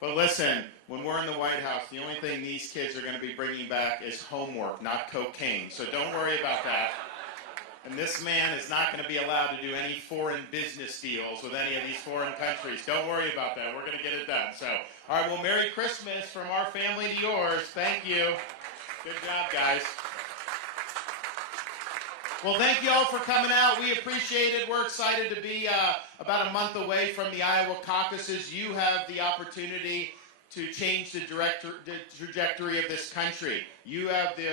But listen, when we're in the White House, the only thing these kids are going to be bringing back is homework, not cocaine. So don't worry about that. And this man is not going to be allowed to do any foreign business deals with any of these foreign countries. Don't worry about that. We're going to get it done. So, all right, well, Merry Christmas from our family to yours. Thank you. Good job, guys. Well, thank you all for coming out. We appreciate it. We're excited to be about a month away from the Iowa caucuses. You have the opportunity to change the trajectory of this country. You have the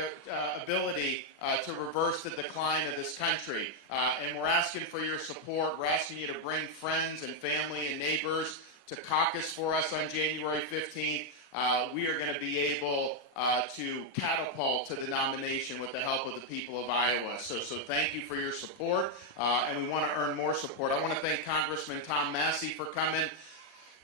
ability to reverse the decline of this country. And we're asking for your support. We're asking you to bring friends and family and neighbors to caucus for us on January 15th. We are going to be able to catapult to the nomination with the help of the people of Iowa. So thank you for your support, and we want to earn more support. I want to thank Congressman Tom Massey for coming.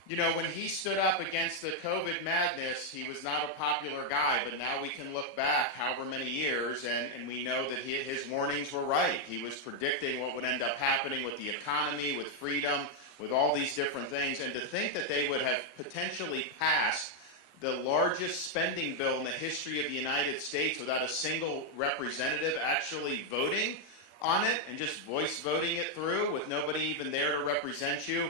You know, when he stood up against the COVID madness, he was not a popular guy, but now we can look back however many years, and we know that his warnings were right. He was predicting what would end up happening with the economy, with freedom, with all these different things, and to think that they would have potentially passed the largest spending bill in the history of the United States without a single representative actually voting on it and just voice voting it through with nobody even there to represent you,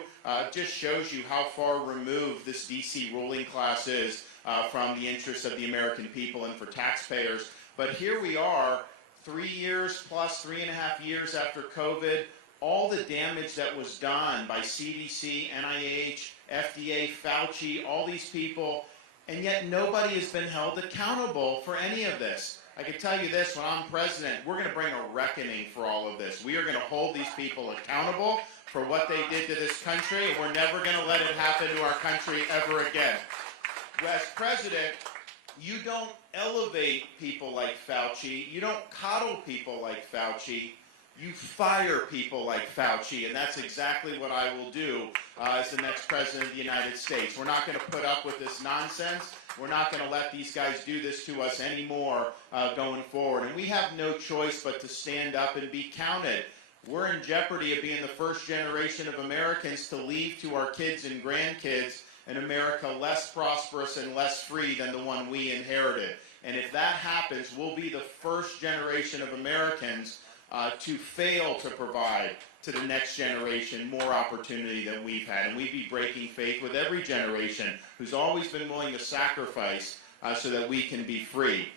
just shows you how far removed this D.C. ruling class is from the interests of the American people and for taxpayers. But here we are, 3 years plus 3.5 years after COVID, all the damage that was done by CDC, NIH, FDA, Fauci, all these people, and yet nobody has been held accountable for any of this. I can tell you this, when I'm president, we're going to bring a reckoning for all of this. We are going to hold these people accountable for what they did to this country, and we're never going to let it happen to our country ever again. As president, you don't elevate people like Fauci. You don't coddle people like Fauci. You fire people like Fauci, and that's exactly what I will do as the next president of the United States. We're not going to put up with this nonsense. We're not going to let these guys do this to us anymore going forward. And we have no choice but to stand up and be counted. We're in jeopardy of being the first generation of Americans to leave to our kids and grandkids an America less prosperous and less free than the one we inherited. And if that happens, we'll be the first generation of Americans to fail to provide to the next generation more opportunity than we've had. And we'd be breaking faith with every generation who's always been willing to sacrifice so that we can be free.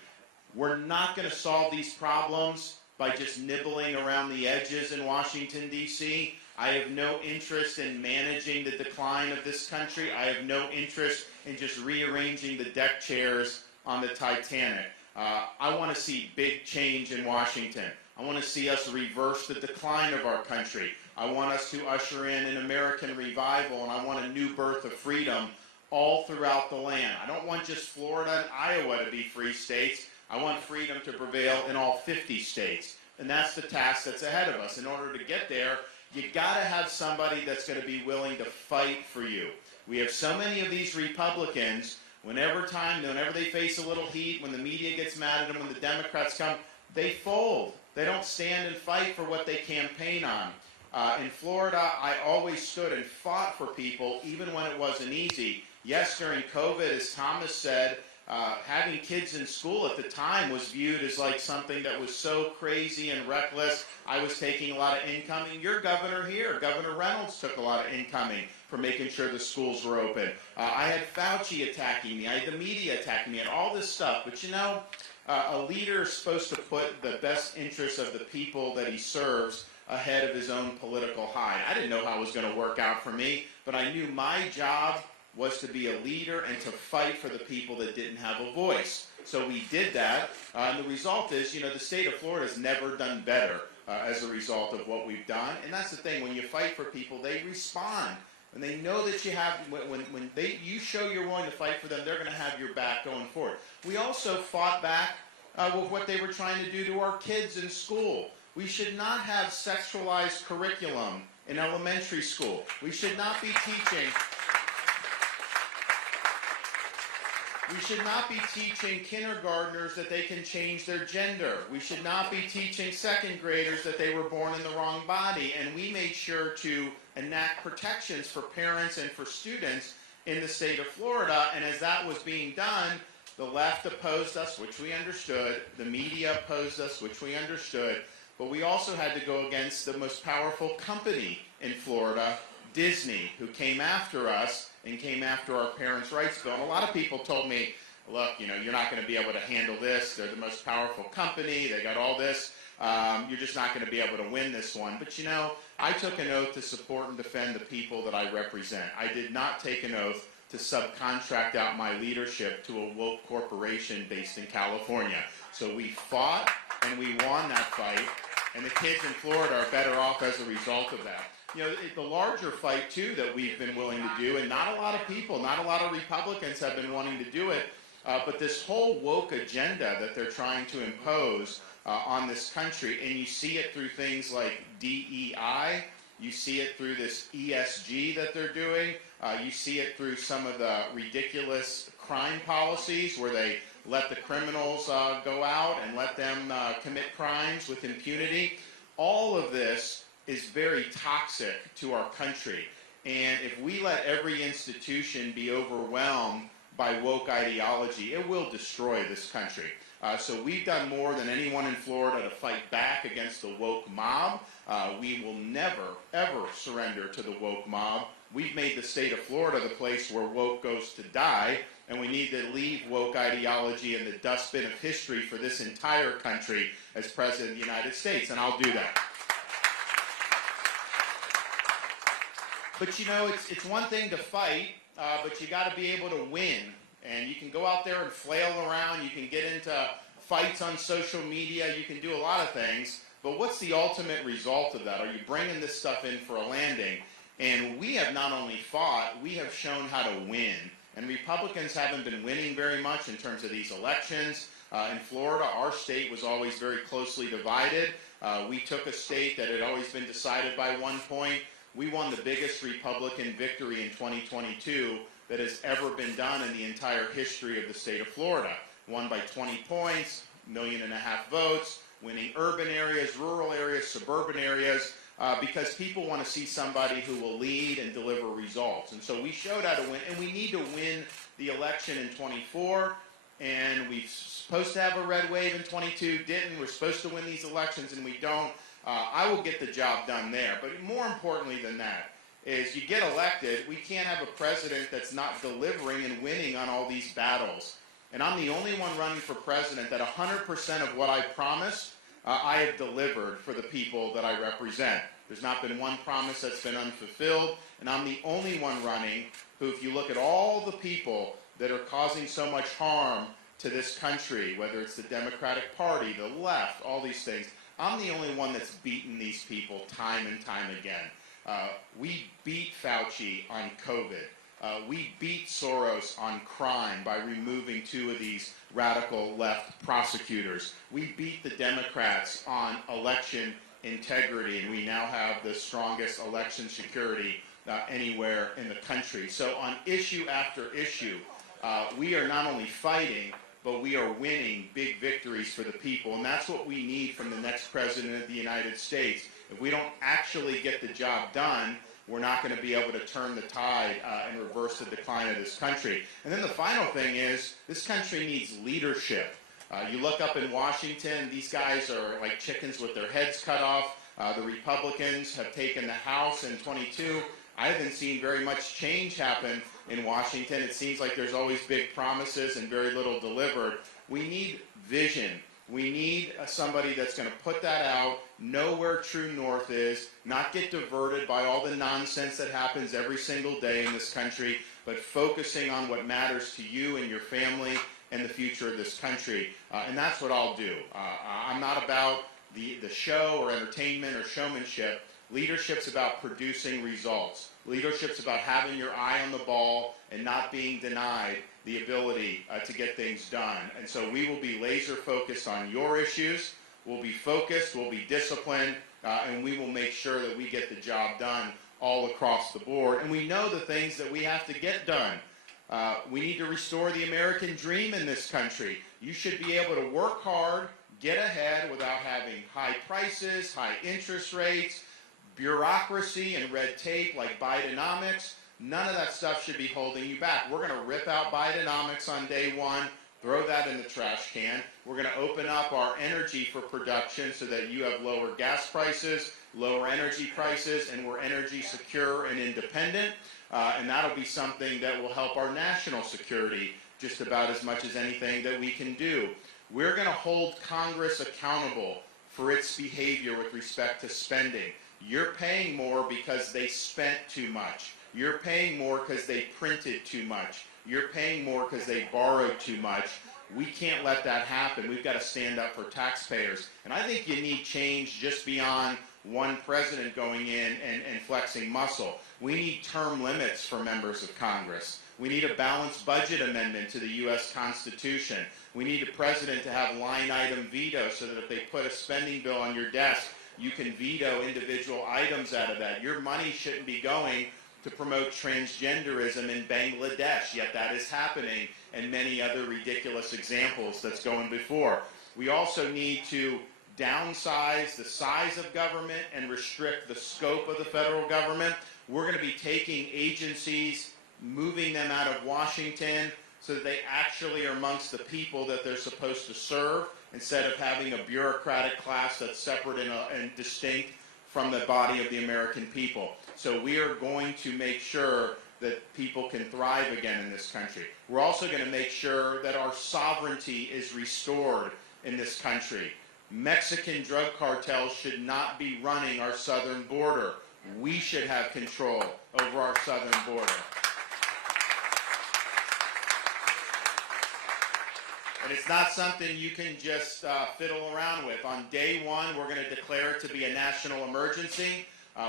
We're not going to solve these problems by just nibbling around the edges in Washington, D.C. I have no interest in managing the decline of this country. I have no interest in just rearranging the deck chairs on the Titanic. I want to see big change in Washington. I want to see us reverse the decline of our country. I want us to usher in an American revival, and I want a new birth of freedom all throughout the land. I don't want just Florida and Iowa to be free states. I want freedom to prevail in all 50 states. And that's the task that's ahead of us. In order to get there, you got to have somebody that's going to be willing to fight for you. We have so many of these Republicans, whenever they face a little heat, when the media gets mad at them, when the Democrats come, they fold. They don't stand and fight for what they campaign on. In Florida, I always stood and fought for people, even when it wasn't easy. Yes, during COVID, as Thomas said, having kids in school at the time was viewed as like something that was so crazy and reckless. I was taking a lot of incoming. Your governor here, Governor Reynolds, took a lot of incoming for making sure the schools were open. I had Fauci attacking me. I had the media attacking me and all this stuff. But you know, a leader is supposed to put the best interests of the people that he serves ahead of his own political high. I didn't know how it was going to work out for me, but I knew my job was to be a leader and to fight for the people that didn't have a voice. So we did that, and the result is, you know, the state of Florida has never done better as a result of what we've done. And that's the thing, when you fight for people, they respond. And they know that you have, when you show you're willing to fight for them, they're going to have your back going forward. We also fought back with what they were trying to do to our kids in school. We should not have sexualized curriculum in elementary school. We should not be teaching kindergartners that they can change their gender. We should not be teaching second graders that they were born in the wrong body. And we made sure to enact protections for parents and for students in the state of Florida. And as that was being done, the left opposed us, which we understood. The media opposed us, which we understood. But we also had to go against the most powerful company in Florida, Disney, who came after us and came after our parents' rights bill. And a lot of people told me, look, you're not going to be able to handle this. They're the most powerful company. They got all this. You're just not going to be able to win this one. But I took an oath to support and defend the people that I represent. I did not take an oath to subcontract out my leadership to a woke corporation based in California. So we fought and we won that fight, and the kids in Florida are better off as a result of that. The larger fight, too, that we've been willing to do, and not a lot of people, not a lot of Republicans have been wanting to do it, but this whole woke agenda that they're trying to impose on this country, and you see it through things like DEI, you see it through this ESG that they're doing, you see it through some of the ridiculous crime policies where they let the criminals go out and let them commit crimes with impunity. All of this is very toxic to our country. And if we let every institution be overwhelmed by woke ideology, it will destroy this country. So we've done more than anyone in Florida to fight back against the woke mob. We will never, ever surrender to the woke mob. We've made the state of Florida the place where woke goes to die, and we need to leave woke ideology in the dustbin of history for this entire country as President of the United States, and I'll do that. But it's one thing to fight, but you got to be able to win. And you can go out there and flail around, you can get into fights on social media, you can do a lot of things, but what's the ultimate result of that? Are you bringing this stuff in for a landing? And we have not only fought, we have shown how to win. And Republicans haven't been winning very much in terms of these elections. In Florida, our state was always very closely divided. We took a state that had always been decided by 1 point. We won the biggest Republican victory in 2022 that has ever been done in the entire history of the state of Florida. Won by 20 points, 1.5 million votes, winning urban areas, rural areas, suburban areas, because people want to see somebody who will lead and deliver results. And so we showed how to win, and we need to win the election in 24, and we're supposed to have a red wave in 22, didn't. We're supposed to win these elections, and we don't. I will get the job done there. But more importantly than that is you get elected, we can't have a president that's not delivering and winning on all these battles. And I'm the only one running for president that 100% of what I promised, I have delivered for the people that I represent. There's not been one promise that's been unfulfilled, and I'm the only one running who, if you look at all the people that are causing so much harm to this country, whether it's the Democratic Party, the left, all these things, I'm the only one that's beaten these people time and time again. We beat Fauci on COVID. We beat Soros on crime by removing 2 of these radical left prosecutors. We beat the Democrats on election integrity, and we now have the strongest election security anywhere in the country. So on issue after issue, we are not only fighting, but we are winning big victories for the people, and that's what we need from the next president of the United States. If we don't actually get the job done, we're not going to be able to turn the tide and reverse the decline of this country. And then the final thing is, this country needs leadership. You look up in Washington, these guys are like chickens with their heads cut off. The Republicans have taken the House in 22. I haven't seen very much change happen in Washington. It seems like there's always big promises and very little delivered. We need vision. We need somebody that's going to put that out, know where true north is, not get diverted by all the nonsense that happens every single day in this country, but focusing on what matters to you and your family and the future of this country. And that's what I'll do. I'm not about the show or entertainment or showmanship. Leadership's about producing results. Leadership's about having your eye on the ball and not being denied the ability to get things done. And so we will be laser focused on your issues. We'll be focused, we'll be disciplined, and we will make sure that we get the job done all across the board. And we know the things that we have to get done. We need to restore the American dream in this country. You should be able to work hard, get ahead without having high prices, high interest rates, bureaucracy and red tape like Bidenomics. None of that stuff should be holding you back. We're going to rip out Bidenomics on day one, throw that in the trash can. We're going to open up our energy for production so that you have lower gas prices, lower energy prices, and we're energy secure and independent. And that'll be something that will help our national security just about as much as anything that we can do. We're going to hold Congress accountable for its behavior with respect to spending. You're paying more because they spent too much. You're paying more because they printed too much. You're paying more because they borrowed too much. We can't let that happen. We've got to stand up for taxpayers. And I think you need change just beyond one president going in and flexing muscle. We need term limits for members of Congress. We need a balanced budget amendment to the U.S. Constitution. We need a president to have line item veto so that if they put a spending bill on your desk, you can veto individual items out of that. Your money shouldn't be going to promote transgenderism in Bangladesh, yet that is happening, and many other ridiculous examples that's going before. We also need to downsize the size of government and restrict the scope of the federal government. We're going to be taking agencies, moving them out of Washington so that they actually are amongst the people that they're supposed to serve, instead of having a bureaucratic class that's separate and distinct from the body of the American people. So we are going to make sure that people can thrive again in this country. We're also going to make sure that our sovereignty is restored in this country. Mexican drug cartels should not be running our southern border. We should have control over our southern border. And it's not something you can just fiddle around with. On day one, we're going to declare it to be a national emergency.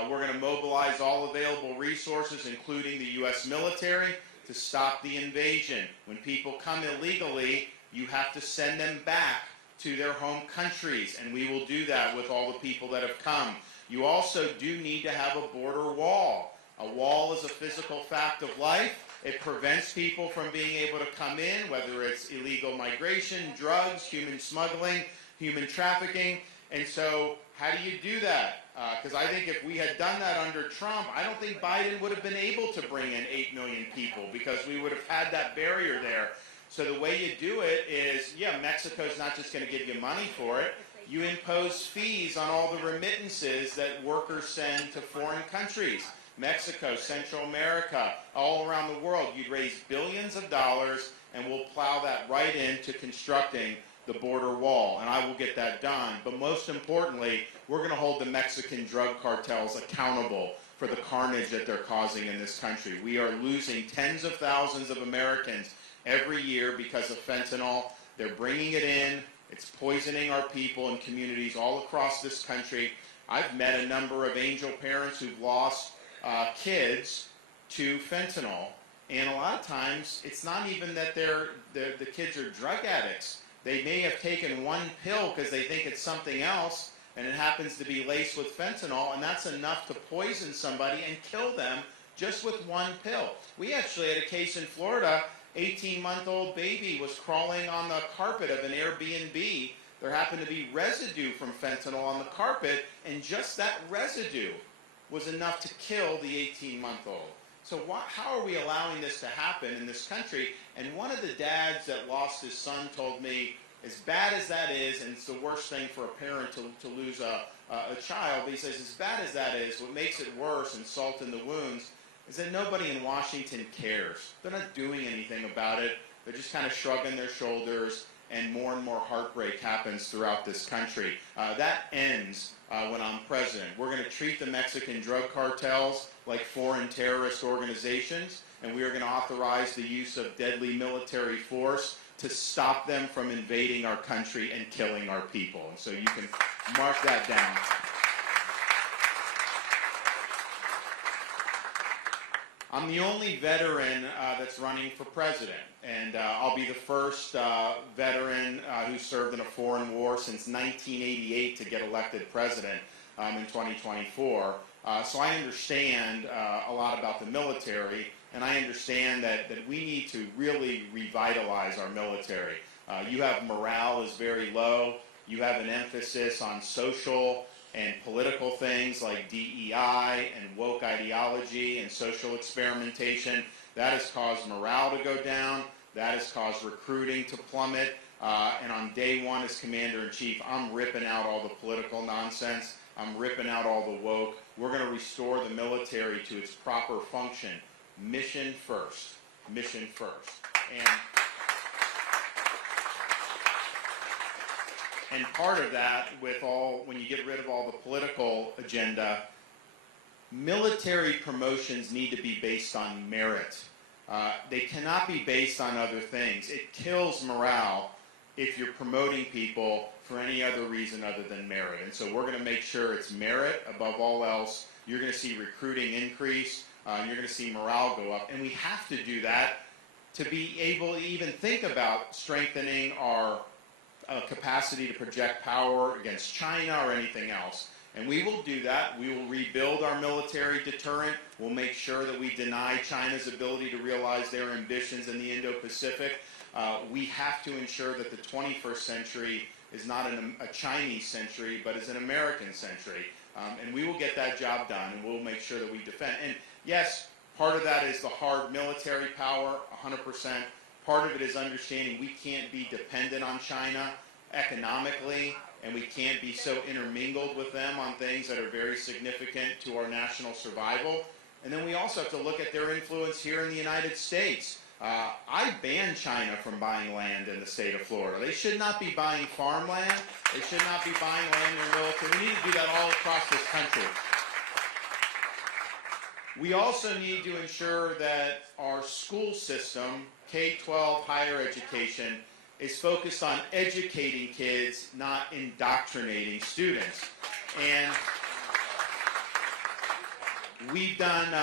We're going to mobilize all available resources, including the U.S. military, to stop the invasion. When people come illegally, you have to send them back to their home countries, and we will do that with all the people that have come. You also do need to have a border wall. A wall is a physical fact of life. It prevents people from being able to come in, whether it's illegal migration, drugs, human smuggling, human trafficking. And so how do you do that? Because I think if we had done that under Trump, I don't think Biden would have been able to bring in 8 million people, because we would have had that barrier there. So the way you do it is, yeah, Mexico's not just going to give you money for it. You impose fees on all the remittances that workers send to foreign countries. Mexico, Central America, all around the world. You'd raise billions of dollars, and we'll plow that right into constructing the border wall, and I will get that done. But most importantly, we're going to hold the Mexican drug cartels accountable for the carnage that they're causing in this country. We are losing tens of thousands of Americans every year because of fentanyl. They're bringing it in. It's poisoning our people and communities all across this country. I've met a number of angel parents who've lost kids to fentanyl, and a lot of times it's not even that the kids are drug addicts. They may have taken one pill because they think it's something else, and it happens to be laced with fentanyl, and that's enough to poison somebody and kill them just with one pill. We actually had a case in Florida. 18-month-old baby was crawling on the carpet of an Airbnb. There happened to be residue from fentanyl on the carpet, and just that residue was enough to kill the 18-month-old. So how are we allowing this to happen in this country? And one of the dads that lost his son told me, as bad as that is, and it's the worst thing for a parent to lose a child, but he says, as bad as that is, what makes it worse and salt in the wounds is that nobody in Washington cares. They're not doing anything about it. They're just kind of shrugging their shoulders, and more heartbreak happens throughout this country. That ends when I'm president. We're going to treat the Mexican drug cartels like foreign terrorist organizations, and we are going to authorize the use of deadly military force to stop them from invading our country and killing our people. And so you can mark that down. I'm the only veteran that's running for president, and I'll be the first veteran who served in a foreign war since 1988 to get elected president in 2024. So I understand a lot about the military, and I understand that we need to really revitalize our military. You have morale is very low. You have an emphasis on social and political things like DEI and woke ideology and social experimentation. That has caused morale to go down. That has caused recruiting to plummet. And on day one as Commander-in-Chief, I'm ripping out all the political nonsense. I'm ripping out all the woke. We're going to restore the military to its proper function. Mission first. Mission first. And part of that, when you get rid of all the political agenda, military promotions need to be based on merit. They cannot be based on other things. It kills morale if you're promoting people for any other reason other than merit. And so we're going to make sure it's merit above all else. You're going to see recruiting increase. You're going to see morale go up. And we have to do that to be able to even think about strengthening our capacity to project power against China or anything else. And we will do that. We will rebuild our military deterrent. We'll make sure that we deny China's ability to realize their ambitions in the Indo-Pacific. We have to ensure that the 21st century is not a Chinese century, but is an American century. And we will get that job done, and we'll make sure that we defend. And yes, part of that is the hard military power, 100%. Part of it is understanding we can't be dependent on China economically, and we can't be so intermingled with them on things that are very significant to our national survival. And then we also have to look at their influence here in the United States. I ban China from buying land in the state of Florida. They should not be buying farmland. They should not be buying land in the military. We need to do that all across this country. We also need to ensure that our school system, K-12 higher education, is focused on educating kids, not indoctrinating students. And we've done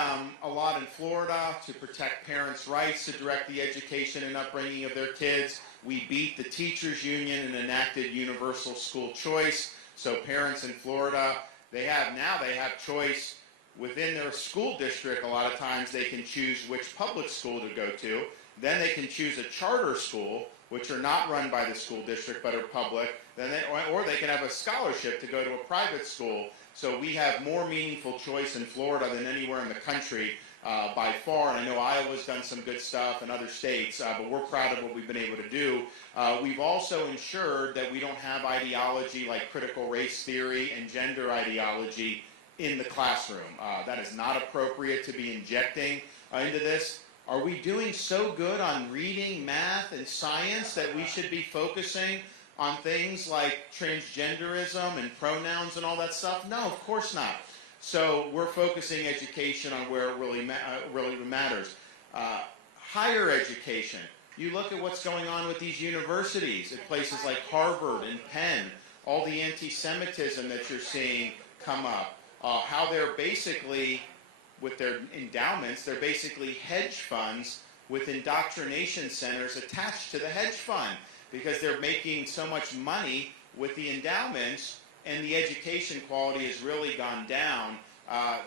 a lot in Florida to protect parents' rights to direct the education and upbringing of their kids. We beat the teachers' union and enacted universal school choice. So parents in Florida, they have choice within their school district. A lot of times they can choose which public school to go to. Then they can choose a charter school, which are not run by the school district but are public. Or they can have a scholarship to go to a private school. So we have more meaningful choice in Florida than anywhere in the country by far. And I know Iowa's done some good stuff and other states, but we're proud of what we've been able to do. We've also ensured that we don't have ideology like critical race theory and gender ideology in the classroom. That is not appropriate to be injecting into this. Are we doing so good on reading, math, and science that we should be focusing on things like transgenderism and pronouns and all that stuff? No, of course not. So we're focusing education on where it really matters. Higher education. You look at what's going on with these universities at places like Harvard and Penn, all the anti-Semitism that you're seeing come up, how they're basically, with their endowments, they're basically hedge funds with indoctrination centers attached to the hedge fund because they're making so much money with the endowments and the education quality has really gone down.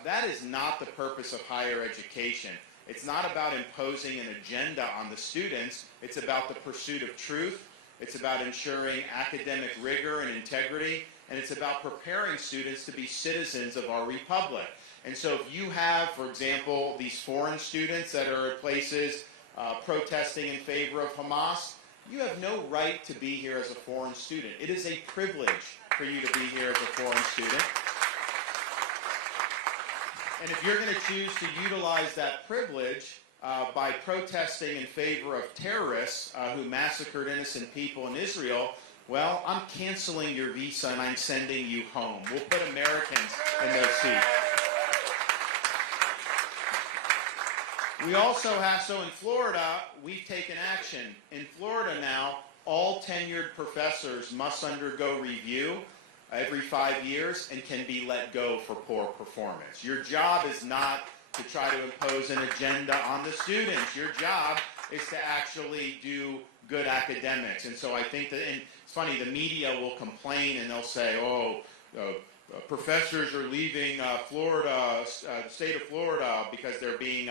That is not the purpose of higher education. It's not about imposing an agenda on the students. It's about the pursuit of truth. It's about ensuring academic rigor and integrity. And it's about preparing students to be citizens of our republic. And so if you have, for example, these foreign students that are at places protesting in favor of Hamas, you have no right to be here as a foreign student. It is a privilege for you to be here as a foreign student. And if you're going to choose to utilize that privilege by protesting in favor of terrorists who massacred innocent people in Israel, well, I'm canceling your visa and I'm sending you home. We'll put Americans in those seats. We also have, so in Florida, we've taken action. In Florida now, all tenured professors must undergo review every 5 years and can be let go for poor performance. Your job is not to try to impose an agenda on the students. Your job is to actually do good academics. And so I think that, and it's funny, the media will complain and they'll say, professors are leaving Florida, the state of Florida, because they're being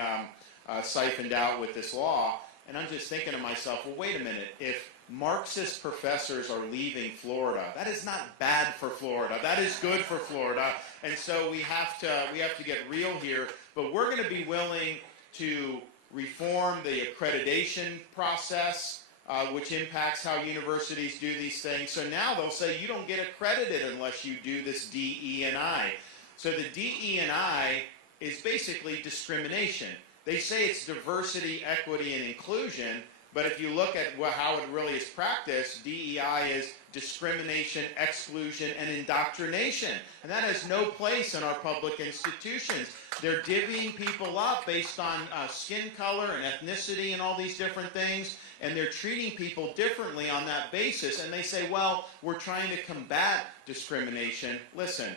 siphoned out with this law. And I'm just thinking to myself, well, wait a minute. If Marxist professors are leaving Florida, that is not bad for Florida. That is good for Florida. And so we have to get real here. But we're going to be willing to reform the accreditation process, which impacts how universities do these things. So now they'll say you don't get accredited unless you do this DE&I. So the DE&I is basically discrimination. They say it's diversity, equity, and inclusion, but if you look at how it really is practiced, DEI is discrimination, exclusion, and indoctrination. And that has no place in our public institutions. They're divvying people up based on skin color and ethnicity and all these different things, and they're treating people differently on that basis. And they say, well, we're trying to combat discrimination. Listen,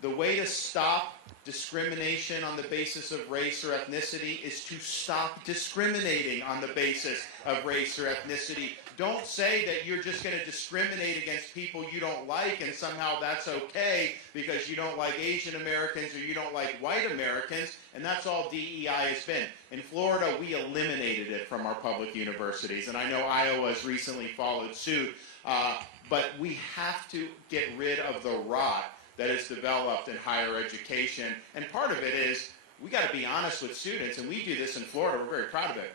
the way to stop discrimination on the basis of race or ethnicity is to stop discriminating on the basis of race or ethnicity. Don't say that you're just going to discriminate against people you don't like and somehow that's okay because you don't like Asian Americans or you don't like white Americans, and that's all DEI has been. In Florida, we eliminated it from our public universities, and I know Iowa has recently followed suit, but we have to get rid of the rot that is developed in higher education. And part of it is, we got to be honest with students, and we do this in Florida, we're very proud of it.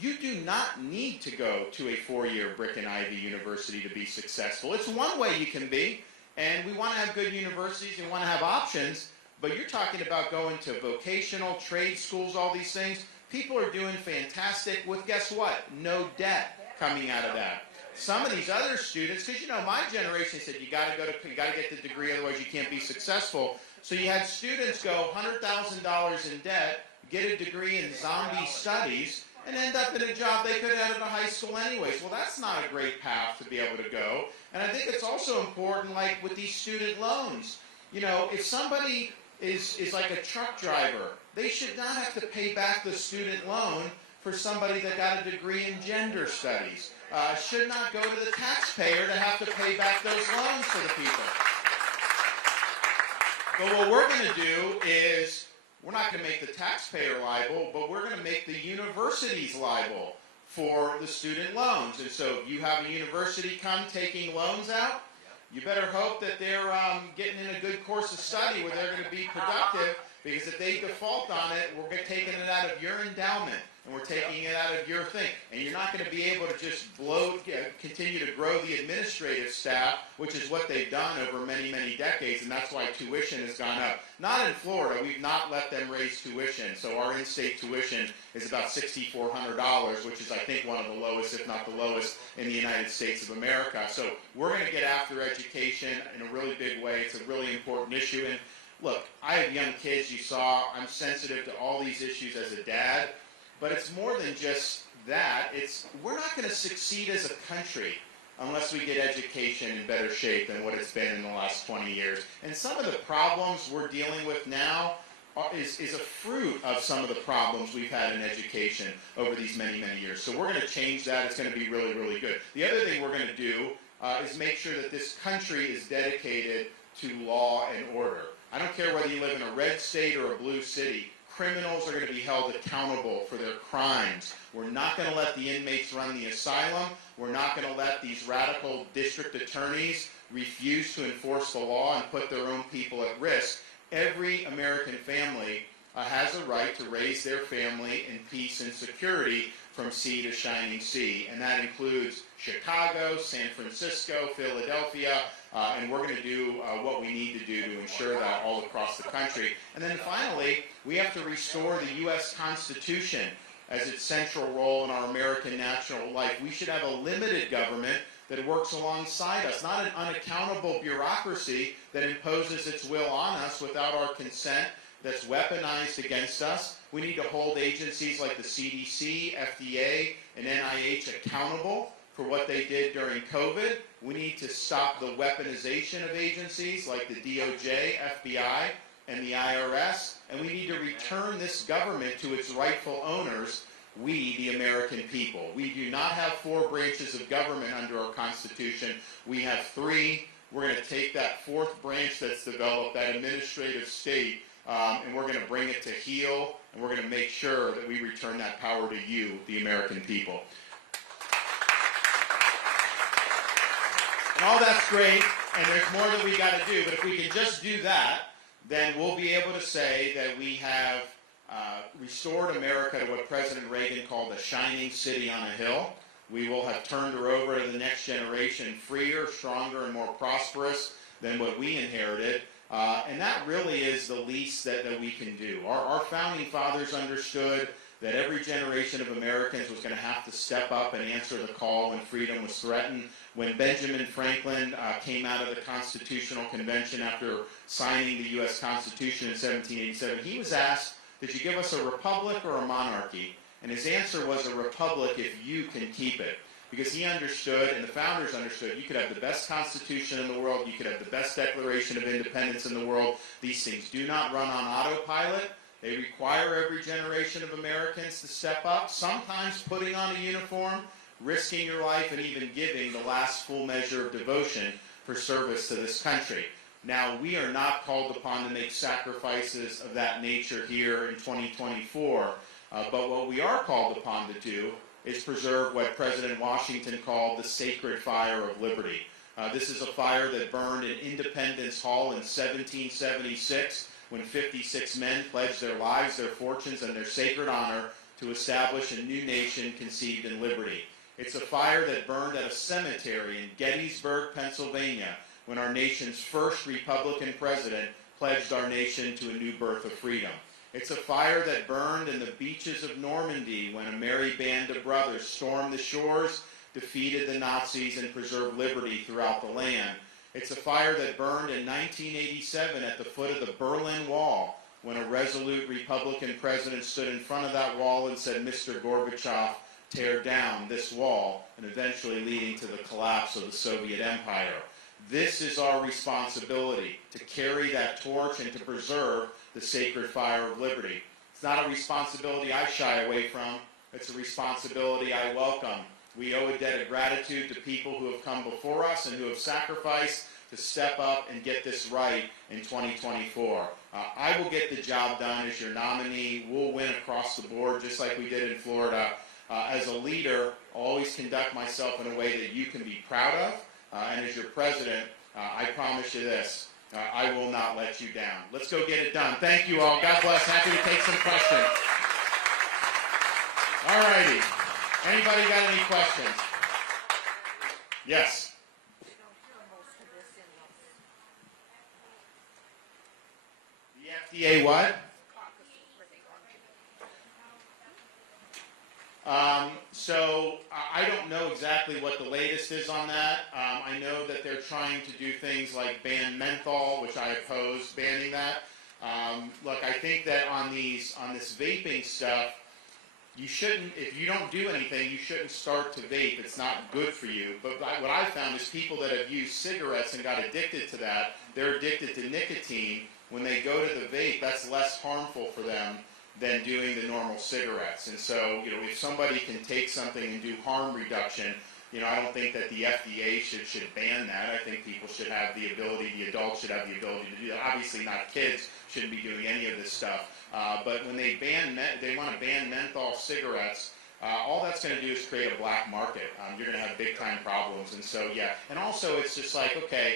You do not need to go to a 4-year brick and Ivy university to be successful. It's one way you can be, and we want to have good universities, we want to have options, but you're talking about going to vocational, trade schools, all these things. People are doing fantastic with, guess what? No debt coming out of that. Some of these other students, because my generation said you got to get the degree, otherwise you can't be successful. So you had students go $100,000 in debt, get a degree in zombie studies, and end up in a job they could have had at a high school anyways. Well, that's not a great path to be able to go. And I think it's also important, like with these student loans. If somebody is like a truck driver, they should not have to pay back the student loan for somebody that got a degree in gender studies. Should not go to the taxpayer to have to pay back those loans for the people. But what we're going to do is, we're not going to make the taxpayer liable, but we're going to make the universities liable for the student loans. And so if you have a university come taking loans out, you better hope that they're getting in a good course of study where they're going to be productive, because if they default on it, we're taking it out of your endowment. And we're taking it out of your thing. And you're not going to be able to just continue to grow the administrative staff, which is what they've done over many, many decades, and that's why tuition has gone up. Not in Florida. We've not let them raise tuition. So our in-state tuition is about $6,400, which is, I think, one of the lowest, if not the lowest, in the United States of America. So we're going to get after education in a really big way. It's a really important issue. And look, I have young kids. You saw I'm sensitive to all these issues as a dad. But it's more than just that. We're not going to succeed as a country unless we get education in better shape than what it's been in the last 20 years. And some of the problems we're dealing with now is a fruit of some of the problems we've had in education over these many, many years. So we're going to change that. It's going to be really, really good. The other thing we're going to do is make sure that this country is dedicated to law and order. I don't care whether you live in a red state or a blue city. Criminals are going to be held accountable for their crimes. We're not going to let the inmates run the asylum. We're not going to let these radical district attorneys refuse to enforce the law and put their own people at risk. Every American family has a right to raise their family in peace and security from sea to shining sea. And that includes Chicago, San Francisco, Philadelphia, and we're going to do what we need to do to ensure that all across the country. And then finally, we have to restore the U.S. Constitution as its central role in our American national life. We should have a limited government that works alongside us, not an unaccountable bureaucracy that imposes its will on us without our consent, that's weaponized against us. We need to hold agencies like the CDC, FDA, and NIH accountable for what they did during COVID. We need to stop the weaponization of agencies like the DOJ, FBI, and the IRS. And we need to return this government to its rightful owners, we, the American people. We do not have 4 branches of government under our Constitution. We have 3. We're going to take that 4th branch that's developed, that administrative state, and we're going to bring it to heel, and we're going to make sure that we return that power to you, the American people. And all that's great, and there's more that we got to do, but if we can just do that, then we'll be able to say that we have restored America to what President Reagan called a shining city on a hill. We will have turned her over to the next generation freer, stronger, and more prosperous than what we inherited. And that really is the least that we can do. Our founding fathers understood that every generation of Americans was going to have to step up and answer the call when freedom was threatened. When Benjamin Franklin came out of the Constitutional Convention after signing the U.S. Constitution in 1787, he was asked, did you give us a republic or a monarchy? And his answer was a republic if you can keep it. Because he understood, and the founders understood, you could have the best Constitution in the world, you could have the best Declaration of Independence in the world. These things do not run on autopilot. They require every generation of Americans to step up, sometimes putting on a uniform, risking your life, and even giving the last full measure of devotion for service to this country. Now, we are not called upon to make sacrifices of that nature here in 2024, but what we are called upon to do is preserve what President Washington called the sacred fire of liberty. This is a fire that burned in Independence Hall in 1776 when 56 men pledged their lives, their fortunes, and their sacred honor to establish a new nation conceived in liberty. It's a fire that burned at a cemetery in Gettysburg, Pennsylvania, when our nation's first Republican president pledged our nation to a new birth of freedom. It's a fire that burned in the beaches of Normandy when a merry band of brothers stormed the shores, defeated the Nazis, and preserved liberty throughout the land. It's a fire that burned in 1987 at the foot of the Berlin Wall when a resolute Republican president stood in front of that wall and said, Mr. Gorbachev, tear down this wall, and eventually leading to the collapse of the Soviet Empire. This is our responsibility, to carry that torch and to preserve the sacred fire of liberty. It's not a responsibility I shy away from. It's a responsibility I welcome. We owe a debt of gratitude to people who have come before us and who have sacrificed to step up and get this right in 2024. I will get the job done as your nominee. We'll win across the board just like we did in Florida. As a leader, I'll always conduct myself in a way that you can be proud of. And as your president, I promise you this, I will not let you down. Let's go get it done. Thank you all. God bless. Happy to take some questions. All righty. Anybody got any questions? Yes. The FDA what? So I don't know exactly what the latest is on that. I know that they're trying to do things like ban menthol, which I oppose banning that. Look, I think that on this vaping stuff, you shouldn't, if you don't do anything, you shouldn't start to vape. It's not good for you. But what I found is people that have used cigarettes and got addicted to that, they're addicted to nicotine. When they go to the vape, that's less harmful for them than doing the normal cigarettes. And so, if somebody can take something and do harm reduction, I don't think that the FDA should ban that. I think people should have the ability, the adults should have the ability to do that. Obviously not kids shouldn't be doing any of this stuff. But when they want to ban menthol cigarettes, all that's going to do is create a black market. You're going to have big time problems. And so, yeah. And also it's just like, okay,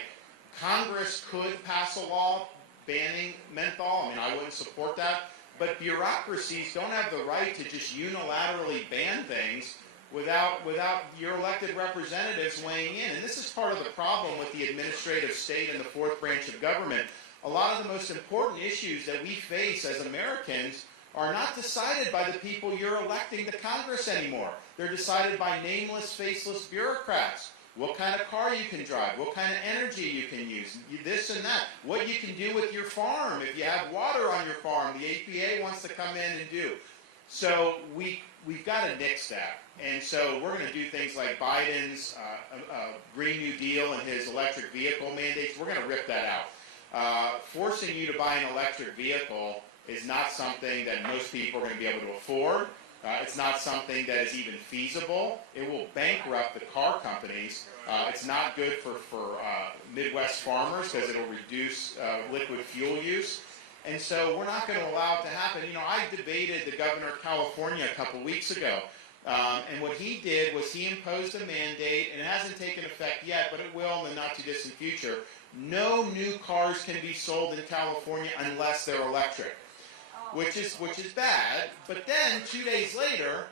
Congress could pass a law banning menthol. I wouldn't support that. But bureaucracies don't have the right to just unilaterally ban things without your elected representatives weighing in. And this is part of the problem with the administrative state and the fourth branch of government. A lot of the most important issues that we face as Americans are not decided by the people you're electing to Congress anymore. They're decided by nameless, faceless bureaucrats. What kind of car you can drive, what kind of energy you can use, this and that, what you can do with your farm, if you have water on your farm, the EPA wants to come in and do. So we've got to nix that. And so we're going to do things like Biden's Green New Deal and his electric vehicle mandates. We're going to rip that out. Forcing you to buy an electric vehicle is not something that most people are going to be able to afford. It's not something that is even feasible. It will bankrupt the car companies. It's not good for Midwest farmers because it will reduce liquid fuel use. And so we're not going to allow it to happen. You know, I debated the governor of California a couple weeks ago. And what he did was he imposed a mandate, and it hasn't taken effect yet, but it will in the not-too-distant future. No new cars can be sold in California unless they're electric, which is bad. But then, 2 days later,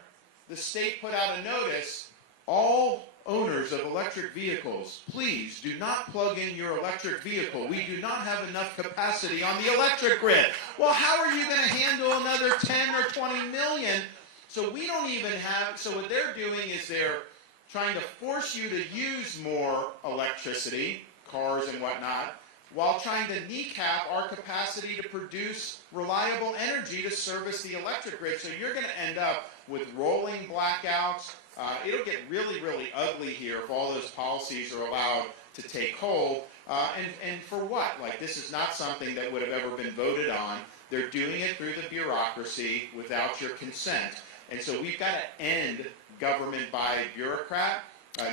the state put out a notice, all owners of electric vehicles, please do not plug in your electric vehicle. We do not have enough capacity on the electric grid. Well, how are you going to handle another 10 or 20 million? So we don't even have, so what they're doing is they're trying to force you to use more electricity, cars and whatnot, while trying to kneecap our capacity to produce reliable energy to service the electric grid. So you're going to end up with rolling blackouts. It'll get really, really ugly here if all those policies are allowed to take hold. And for what? Like, this is not something that would have ever been voted on. They're doing it through the bureaucracy without your consent. And so we've got to end government by bureaucrat.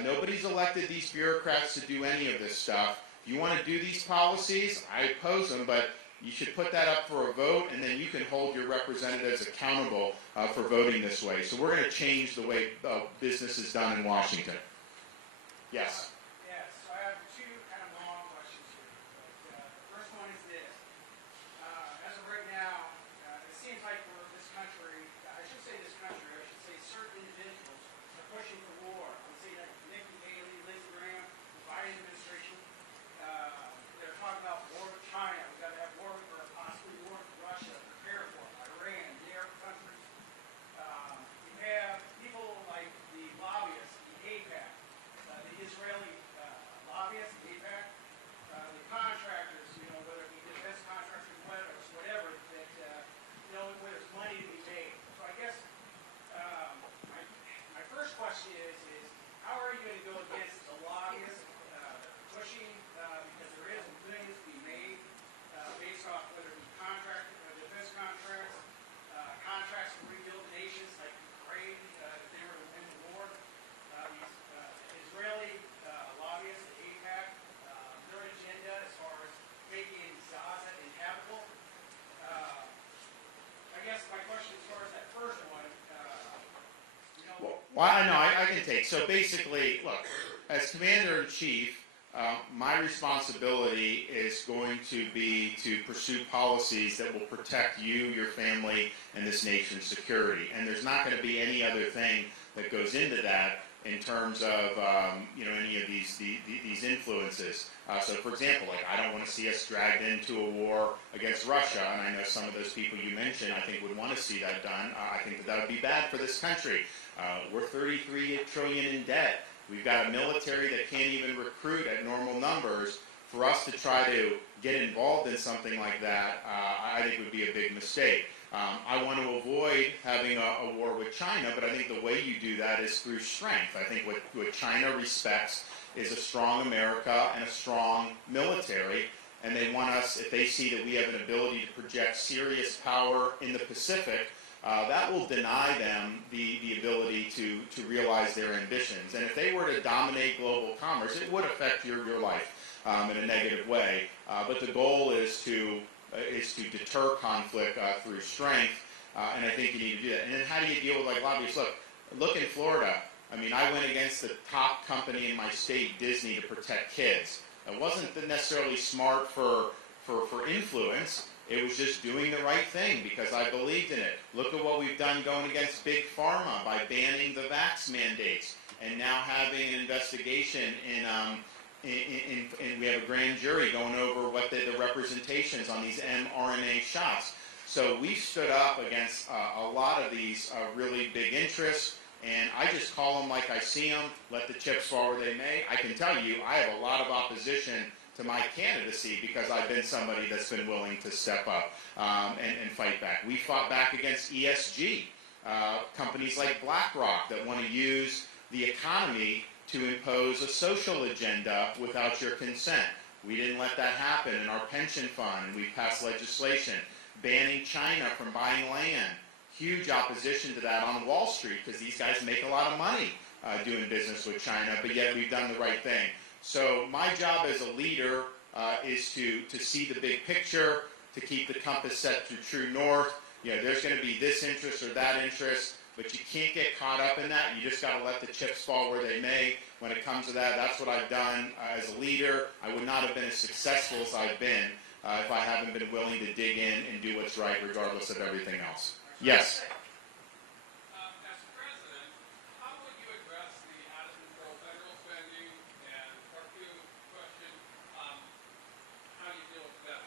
Nobody's elected these bureaucrats to do any of this stuff. If you want to do these policies, I oppose them, but you should put that up for a vote, and then you can hold your representatives accountable for voting this way. So we're going to change the way business is done in Washington. Yes? Yes, so I have two kind of long questions here. But, the first one is this. As of right now, it seems like for this country, I should say this country, I should say certain individuals are pushing for war. I would say that Nikki Haley, Lindsey Graham, the Biden administration, they're talking about war with China. We've got to have war, or possibly war with Russia, prepare for it, Iran, the Arab countries. You have people like the lobbyists, the AIPAC, the Israeli lobbyists, the AIPAC, the contractors, you know, whether it be defense contractors, whatever, that, you know, where there's money to be made. So I guess my first question is how are you going to go against the lobbyists pushing, because there is things to be made based off whether it be contract, defense contracts, contracts to rebuild nations like Ukraine, if they were to win the war. These Israeli lobbyists, the AIPAC, their agenda as far as making Gaza inhabitable. I guess my question as far as that first one, you know. Well, I know, I can take. So basically, look, as Commander-in-Chief, my responsibility is going to be to pursue policies that will protect you, your family, and this nation's security. And there's not going to be any other thing that goes into that in terms of you know, any of these influences. So, for example, like, I don't want to see us dragged into a war against Russia, and I know some of those people you mentioned, I think, would want to see that done. I think that would be bad for this country. We're $33 trillion in debt. We've got a military that can't even recruit at normal numbers. For us to try to get involved in something like that, I think would be a big mistake. I want to avoid having a war with China, but I think the way you do that is through strength. I think what China respects is a strong America and a strong military, and they want us, if they see that we have an ability to project serious power in the Pacific, that will deny them the ability to realize their ambitions. And if they were to dominate global commerce, it would affect your life in a negative way. But the goal is to deter conflict through strength, and I think you need to do that. And then how do you deal with, like, lobbyists? Look in Florida. I mean, I went against the top company in my state, Disney, to protect kids. It wasn't necessarily smart for influence. It was just doing the right thing because I believed in it. Look at what we've done going against Big Pharma by banning the vax mandates and now having an investigation and we have a grand jury going over what the representations on these mRNA shots. So we stood up against a lot of these really big interests, and I just call them like I see them, let the chips fall where they may. I can tell you I have a lot of opposition to my candidacy because I've been somebody that's been willing to step up and fight back. We fought back against ESG, companies like BlackRock that want to use the economy to impose a social agenda without your consent. We didn't let that happen in our pension fund, and we passed legislation banning China from buying land. Huge opposition to that on Wall Street because these guys make a lot of money doing business with China, but yet we've done the right thing. So my job as a leader is to see the big picture, to keep the compass set to true north. There's going to be this interest or that interest, but you can't get caught up in that. You just got to let the chips fall where they may. When it comes to that, that's what I've done as a leader. I would not have been as successful as I've been if I haven't been willing to dig in and do what's right regardless of everything else. Yes? As president, how would you address the out-of-control federal spending and part two question, how do you deal with that?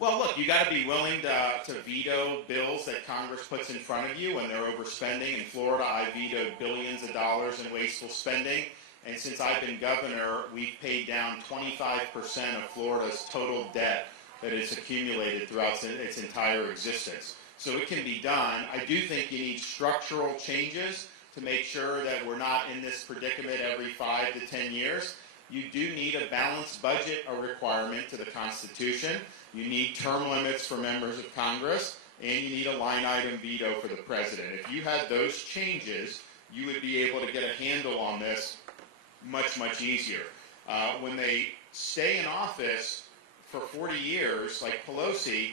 Well, look, you got to be willing to veto bills that Congress puts in front of you when they're overspending. In Florida, I vetoed billions of dollars in wasteful spending. And since I've been governor, we've paid down 25% of Florida's total debt that has accumulated throughout its entire existence. So it can be done. I do think you need structural changes to make sure that we're not in this predicament every 5 to 10 years. You do need a balanced budget, a requirement to the Constitution. You need term limits for members of Congress, and you need a line item veto for the president. If you had those changes, you would be able to get a handle on this much, much easier. When they stay in office for 40 years, like Pelosi,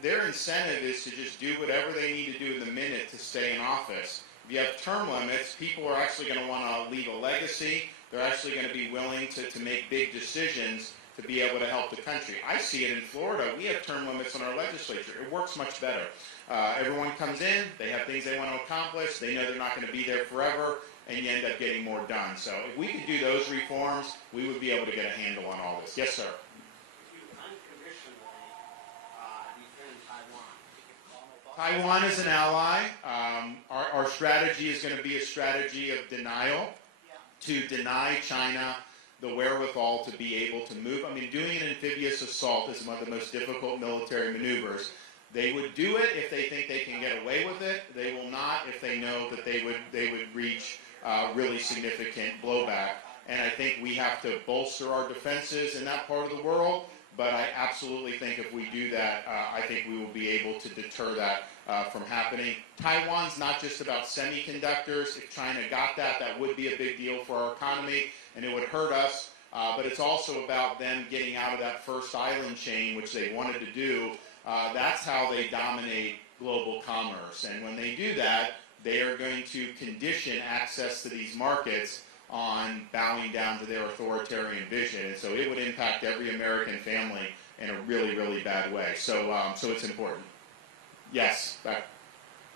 their incentive is to just do whatever they need to do in the minute to stay in office. If you have term limits, people are actually going to want to leave a legacy. They're actually going to be willing to make big decisions to be able to help the country. I see it in Florida. We have term limits in our legislature. It works much better. Everyone comes in, they have things they want to accomplish, they know they're not going to be there forever, and you end up getting more done. So if we could do those reforms, we would be able to get a handle on all this. Yes, sir. If you unconditionally defend Taiwan, Taiwan is an ally. Our strategy is going to be a strategy of denial, to deny China the wherewithal to be able to move. I mean, doing an amphibious assault is one of the most difficult military maneuvers. They would do it if they think they can get away with it. They will not if they know that they would reach really significant blowback. And I think we have to bolster our defenses in that part of the world. But I absolutely think if we do that, I think we will be able to deter that from happening. Taiwan's not just about semiconductors. If China got that, that would be a big deal for our economy, and it would hurt us. But it's also about them getting out of that first island chain, which they wanted to do. That's how they dominate global commerce. And when they do that, they are going to condition access to these markets on bowing down to their authoritarian vision. And so it would impact every American family in a really, really bad way. So it's important. Yes, back.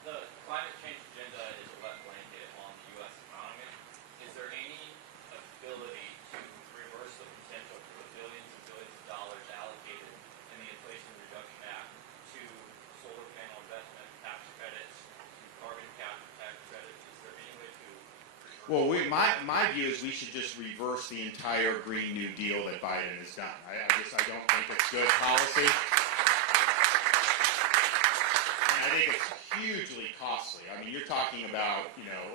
The climate change agenda is a wet blanket on the U.S. economy. Is there any ability to reverse the potential for the billions and billions of dollars allocated in the Inflation Reduction Act to solar panel investment, tax credits, to carbon capture tax credits? Is there any way to reverse? Well, my view is we should just reverse the entire Green New Deal that Biden has done. I don't think it's good policy. I think it's hugely costly. I mean, you're talking about,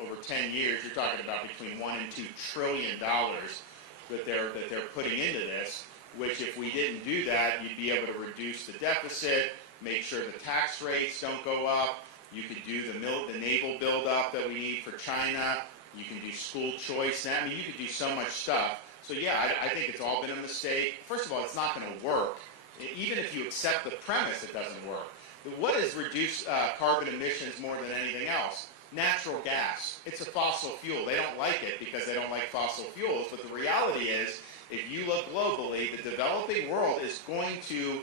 over 10 years, you're talking about between $1 and $2 trillion that they're putting into this, which if we didn't do that, you'd be able to reduce the deficit, make sure the tax rates don't go up. You could do the naval buildup that we need for China. You can do school choice. I mean, you could do so much stuff. So, yeah, I think it's all been a mistake. First of all, it's not going to work. Even if you accept the premise, it doesn't work. What has reduced carbon emissions more than anything else? Natural gas. It's a fossil fuel. They don't like it because they don't like fossil fuels. But the reality is, if you look globally, the developing world is going to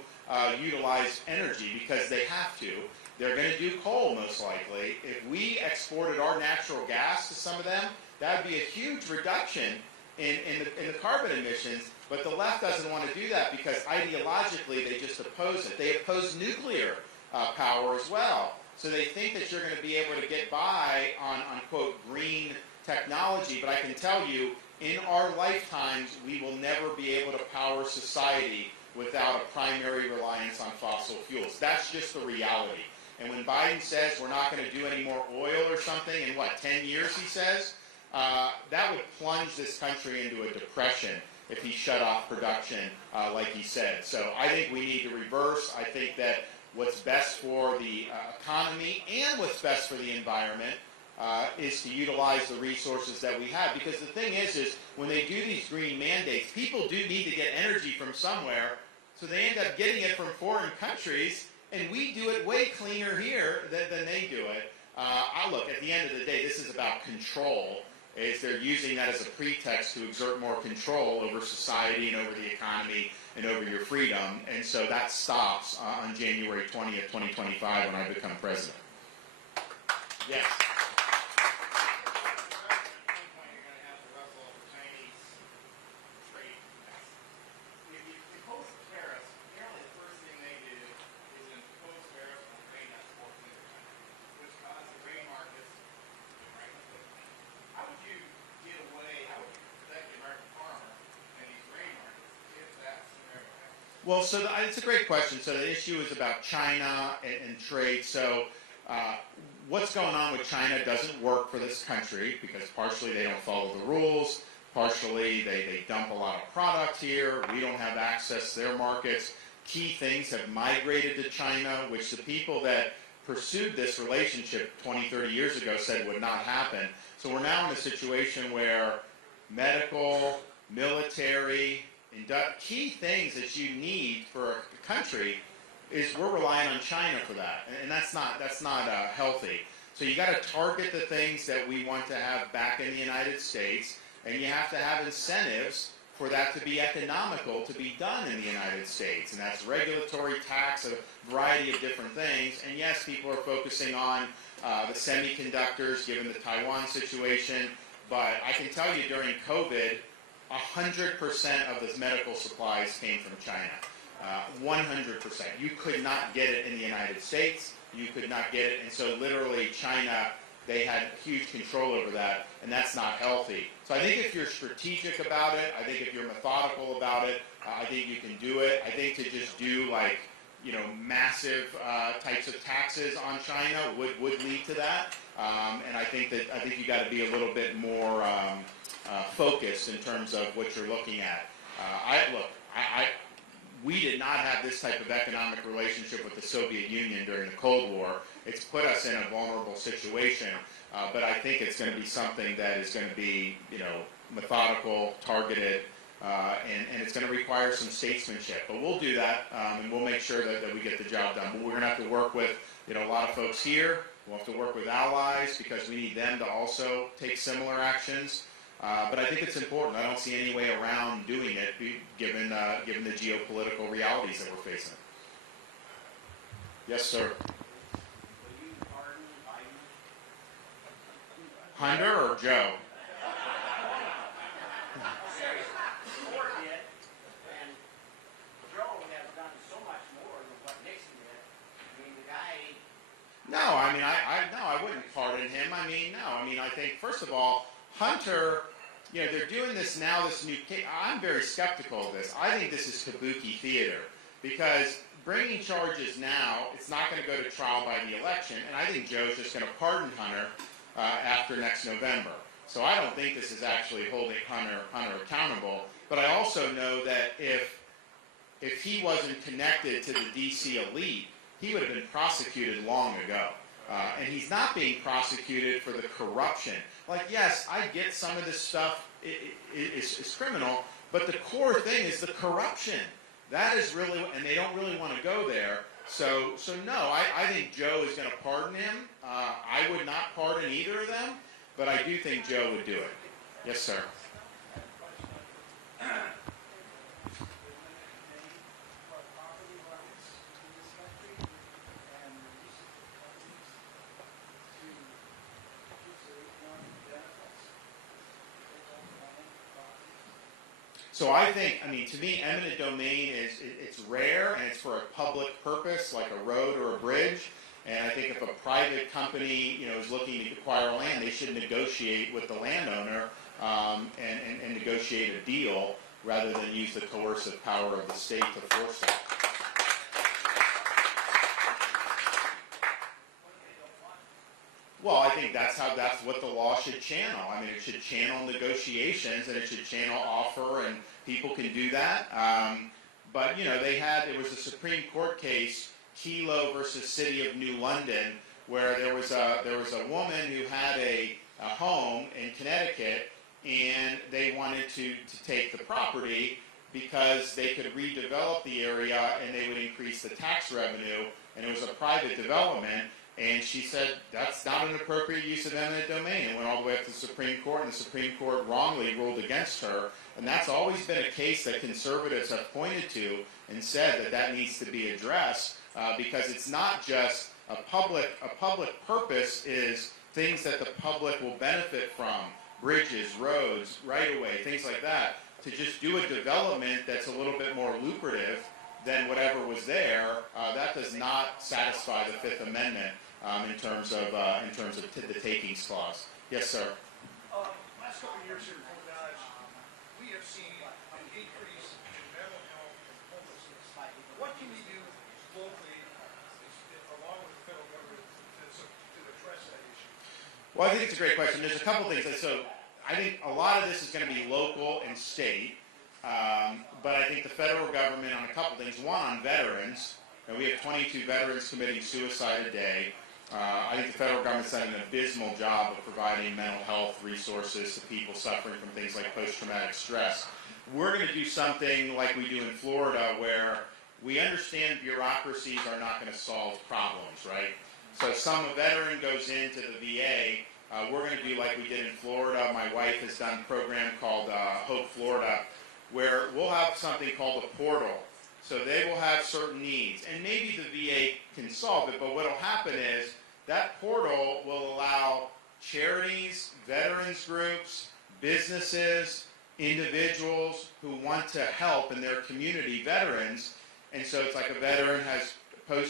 utilize energy because they have to. They're going to do coal, most likely. If we exported our natural gas to some of them, that would be a huge reduction in the carbon emissions. But the left doesn't want to do that because ideologically they just oppose it. They oppose nuclear power as well. So they think that you're going to be able to get by on quote, green technology. But I can tell you, in our lifetimes, we will never be able to power society without a primary reliance on fossil fuels. That's just the reality. And when Biden says we're not going to do any more oil or something in, 10 years, he says, that would plunge this country into a depression if he shut off production like he said. So I think we need to reverse. I think that what's best for the economy and what's best for the environment is to utilize the resources that we have. Because the thing is when they do these green mandates, people do need to get energy from somewhere. So they end up getting it from foreign countries, and we do it way cleaner here than they do it. Look, at the end of the day, this is about control. They're using that as a pretext to exert more control over society and over the economy and over your freedom. And so that stops on January 20th, 2025 when I become president. Yes. Well, so it's a great question. So the issue is about China and trade. So what's going on with China doesn't work for this country because partially they don't follow the rules, partially they dump a lot of product here, we don't have access to their markets. Key things have migrated to China, which the people that pursued this relationship 20, 30 years ago said would not happen. So we're now in a situation where medical, military, key things that you need for a country is we're relying on China for that, and that's not healthy. So you got to target the things that we want to have back in the United States, and you have to have incentives for that to be economical to be done in the United States, and that's regulatory, tax, a variety of different things. And yes, people are focusing on the semiconductors given the Taiwan situation, but I can tell you during COVID, 100% of the medical supplies came from China. 100%. You could not get it in the United States. You could not get it. And so literally China, they had huge control over that, and that's not healthy. So I think if you're strategic about it, I think if you're methodical about it, I think you can do it. I think to just do massive types of taxes on China would lead to that. And I think you got to be a little bit more focused in terms of what you're looking at. We did not have this type of economic relationship with the Soviet Union during the Cold War. It's put us in a vulnerable situation, but I think it's going to be something that is going to be, methodical, targeted, and it's going to require some statesmanship. But we'll do that, and we'll make sure that we get the job done. But we're going to have to work with, a lot of folks here. We'll have to work with allies because we need them to also take similar actions. But I think it's important. I don't see any way around doing it, given the geopolitical realities that we're facing. Yes, sir. Will you pardon Biden? Hunter or Joe? Seriously, Ford did, and Joe has done so much more than what Nixon did. I mean, the guy. No, I wouldn't pardon him. I think first of all, Hunter. They're doing this now, this new case. I'm very skeptical of this. I think this is kabuki theater because bringing charges now, it's not going to go to trial by the election, and I think Joe's just going to pardon Hunter after next November. So I don't think this is actually holding Hunter accountable. But I also know that if he wasn't connected to the D.C. elite, he would have been prosecuted long ago. And he's not being prosecuted for the corruption. Yes, I get some of this stuff is criminal, but the core thing is the corruption. That is really, and they don't really want to go there. So no, I think Joe is going to pardon him. I would not pardon either of them, but I do think Joe would do it. Yes, sir. So I think, to me, eminent domain it's rare and it's for a public purpose, like a road or a bridge. And I think if a private company, is looking to acquire land, they should negotiate with the landowner and negotiate a deal rather than use the coercive power of the state to force it. Well, I think that's what the law should channel. It should channel negotiations and it should channel offer, and people can do that. But there was a Supreme Court case, Kelo versus City of New London, where there was a woman who had a home in Connecticut, and they wanted to take the property, because they could redevelop the area and they would increase the tax revenue, and it was a private development. And she said that's not an appropriate use of eminent domain. It went all the way up to the Supreme Court, and the Supreme Court wrongly ruled against her. And that's always been a case that conservatives have pointed to and said that that needs to be addressed, because it's not just a public purpose is things that the public will benefit from, bridges, roads, right-of-way, things like that. To just do a development that's a little bit more lucrative than whatever was there, that does not satisfy the Fifth Amendment in terms of the takings clause. Yes, sir. Last couple of years here in Fort Dodge, we have seen an increase in mental health and homelessness. What can we do locally, along with the federal government, to address that issue? Well, I think it's a great question. There's a couple things. So I think a lot of this is going to be local and state, but I think the federal government on a couple things. One, on veterans, and we have 22 veterans committing suicide a day. I think the federal government's done an abysmal job of providing mental health resources to people suffering from things like post-traumatic stress. We're going to do something like we do in Florida, where we understand bureaucracies are not going to solve problems, right? So a veteran goes into the VA, we're going to do like we did in Florida. My wife has done a program called Hope Florida, where we'll have something called a portal. So they will have certain needs, and maybe the VA can solve it, but what will happen is that portal will allow charities, veterans groups, businesses, individuals who want to help in their community, veterans, and so it's like a veteran has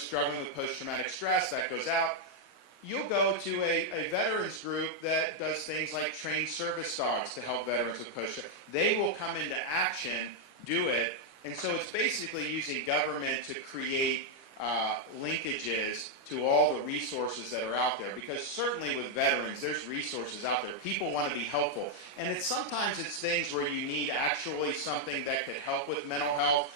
struggling with post-traumatic stress, that goes out. You'll go to a veterans group that does things like train service dogs to help veterans with post-traumatic. They will come into action, do it, and so it's basically using government to create linkages to all the resources that are out there, because certainly with veterans, there's resources out there. People want to be helpful, and sometimes it's things where you need actually something that could help with mental health,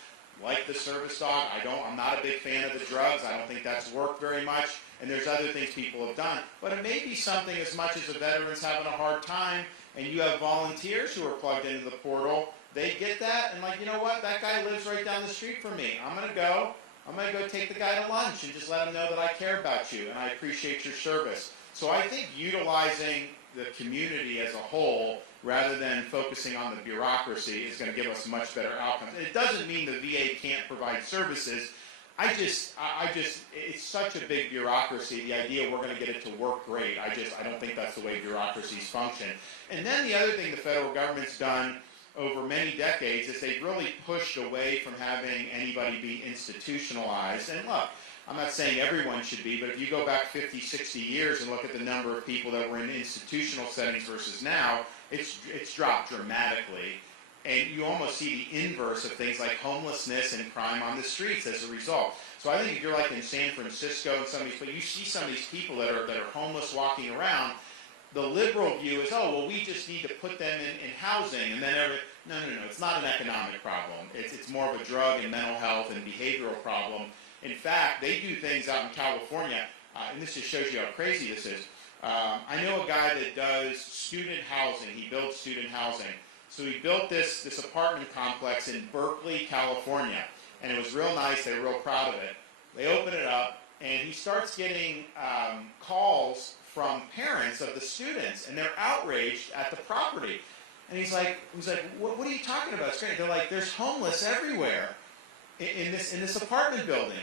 like the service dog. I'm not a big fan of the drugs. I don't think that's worked very much, and there's other things people have done. But it may be something as much as a veteran's having a hard time, and you have volunteers who are plugged into the portal. They get that, and like, you know what? That guy lives right down the street from me. I'm going to go take the guy to lunch and just let him know that I care about you and I appreciate your service. So I think utilizing the community as a whole, rather than focusing on the bureaucracy, is going to give us much better outcomes. And it doesn't mean the VA can't provide services. It's such a big bureaucracy. The idea we're going to get it to work great, I don't think that's the way bureaucracies function. And then the other thing the federal government's done over many decades is they've really pushed away from having anybody be institutionalized. And look, I'm not saying everyone should be, but if you go back 50, 60 years and look at the number of people that were in institutional settings versus now, it's dropped dramatically. And you almost see the inverse of things like homelessness and crime on the streets as a result. So I think if you're like in San Francisco and some of these, but you see some of these people that are homeless walking around, the liberal view is, oh, well, we just need to put them in housing, and then no, it's not an economic problem. It's more of a drug and mental health and behavioral problem. In fact, they do things out in California, and this just shows you how crazy this is. I know a guy that does student housing. He builds student housing. So he built this apartment complex in Berkeley, California, and it was real nice. They were real proud of it. They open it up, and he starts getting calls from parents of the students, and they're outraged at the property. And he's like, what are you talking about? It's great. They're like, there's homeless everywhere in this apartment building.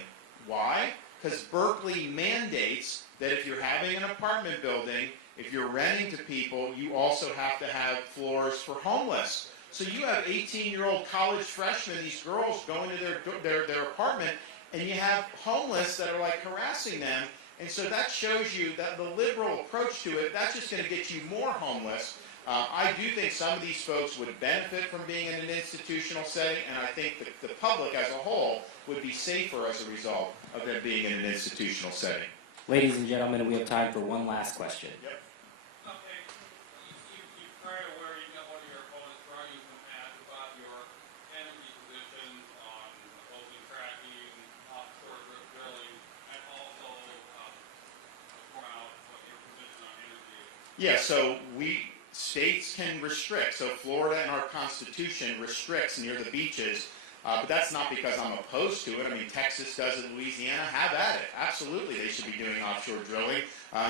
Why? Because Berkeley mandates that if you're having an apartment building, if you're renting to people, you also have to have floors for homeless. So you have 18-year-old college freshmen, these girls going to their apartment, and you have homeless that are like harassing them. And so that shows you that the liberal approach to it, that's just going to get you more homeless. I do think some of these folks would benefit from being in an institutional setting, and I think the public as a whole would be safer as a result of them being in an institutional setting. Ladies and gentlemen, we have time for one last question. Yep. Okay, you're very aware, you know, one of your opponents brought you some ads about your energy position on open tracking, offshore drilling, and also point out what your position on energy is. Yeah, so states can restrict. So Florida in our Constitution restricts near the beaches, but that's not because I'm opposed to it. I mean, Texas does it, Louisiana, have at it. Absolutely, they should be doing offshore drilling.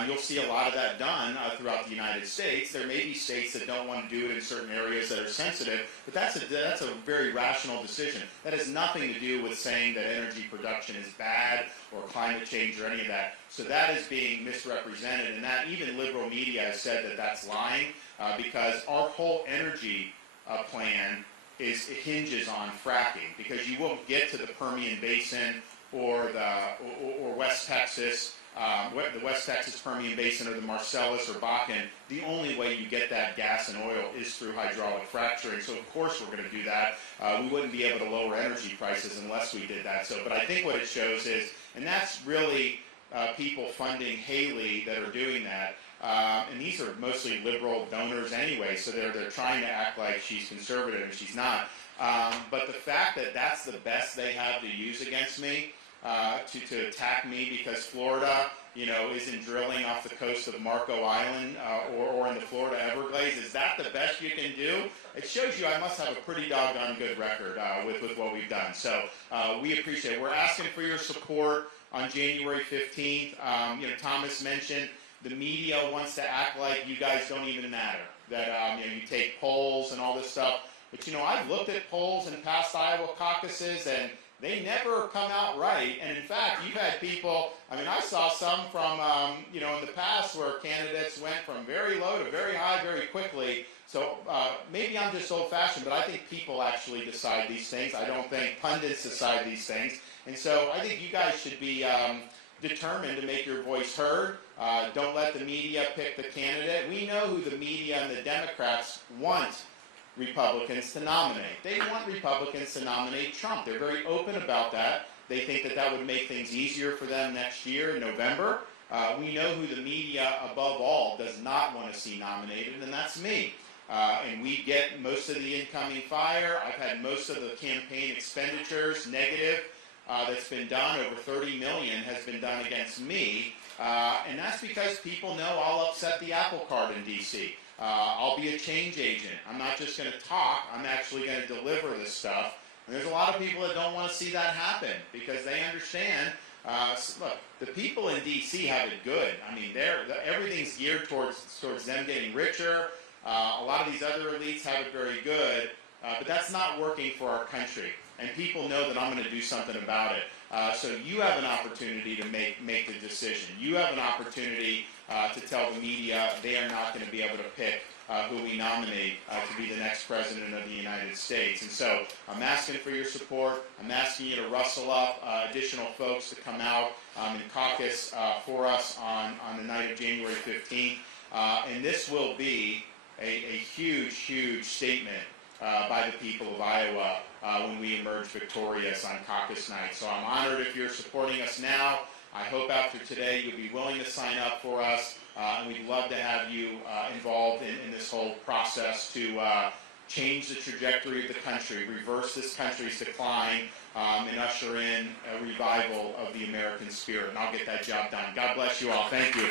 You'll see a lot of that done throughout the United States. There may be states that don't want to do it in certain areas that are sensitive, but that's a very rational decision. That has nothing to do with saying that energy production is bad or climate change or any of that. So that is being misrepresented, and that even liberal media has said that that's lying, because our whole energy plan hinges on fracking, because you won't get to the Permian Basin or West Texas, the West Texas Permian Basin or the Marcellus or Bakken. The only way you get that gas and oil is through hydraulic fracturing. So of course we're going to do that. We wouldn't be able to lower energy prices unless we did that. So, but I think what it shows is, and that's really people funding Haley that are doing that. And these are mostly liberal donors anyway, so they're trying to act like she's conservative and she's not. But the fact that that's the best they have to use against me, to attack me because Florida, isn't drilling off the coast of Marco Island or in the Florida Everglades, is that the best you can do? It shows you I must have a pretty doggone good record with what we've done. So we appreciate it. We're asking for your support on January 15th. Thomas mentioned the media wants to act like you guys don't even matter, that you take polls and all this stuff. But I've looked at polls in past Iowa caucuses, and they never come out right. And in fact, you've had people, I saw some from, in the past where candidates went from very low to very high very quickly. So maybe I'm just old-fashioned, but I think people actually decide these things. I don't think pundits decide these things. And so I think you guys should be determined to make your voice heard. Don't let the media pick the candidate. We know who the media and the Democrats want Republicans to nominate. They want Republicans to nominate Trump. They're very open about that. They think that that would make things easier for them next year in November. We know who the media, above all, does not want to see nominated, and that's me. And we get most of the incoming fire. I've had most of the campaign expenditures negative. That's been done, over $30 million has been done against me, and that's because people know I'll upset the apple cart in D.C. I'll be a change agent. I'm not just going to talk, I'm actually going to deliver this stuff. And there's a lot of people that don't want to see that happen because they understand, look, the people in D.C. have it good. Everything's geared towards them getting richer. A lot of these other elites have it very good, but that's not working for our country. And people know that I'm going to do something about it. So you have an opportunity to make the decision. You have an opportunity to tell the media they are not going to be able to pick who we nominate to be the next president of the United States. And so I'm asking for your support. I'm asking you to rustle up additional folks to come out and caucus for us on the night of January 15th. And this will be a huge, huge statement by the people of Iowa when we emerge victorious on caucus night. So I'm honored if you're supporting us now. I hope after today you'll be willing to sign up for us, and we'd love to have you involved in this whole process to change the trajectory of the country, reverse this country's decline, and usher in a revival of the American spirit. And I'll get that job done. God bless you all. Thank you.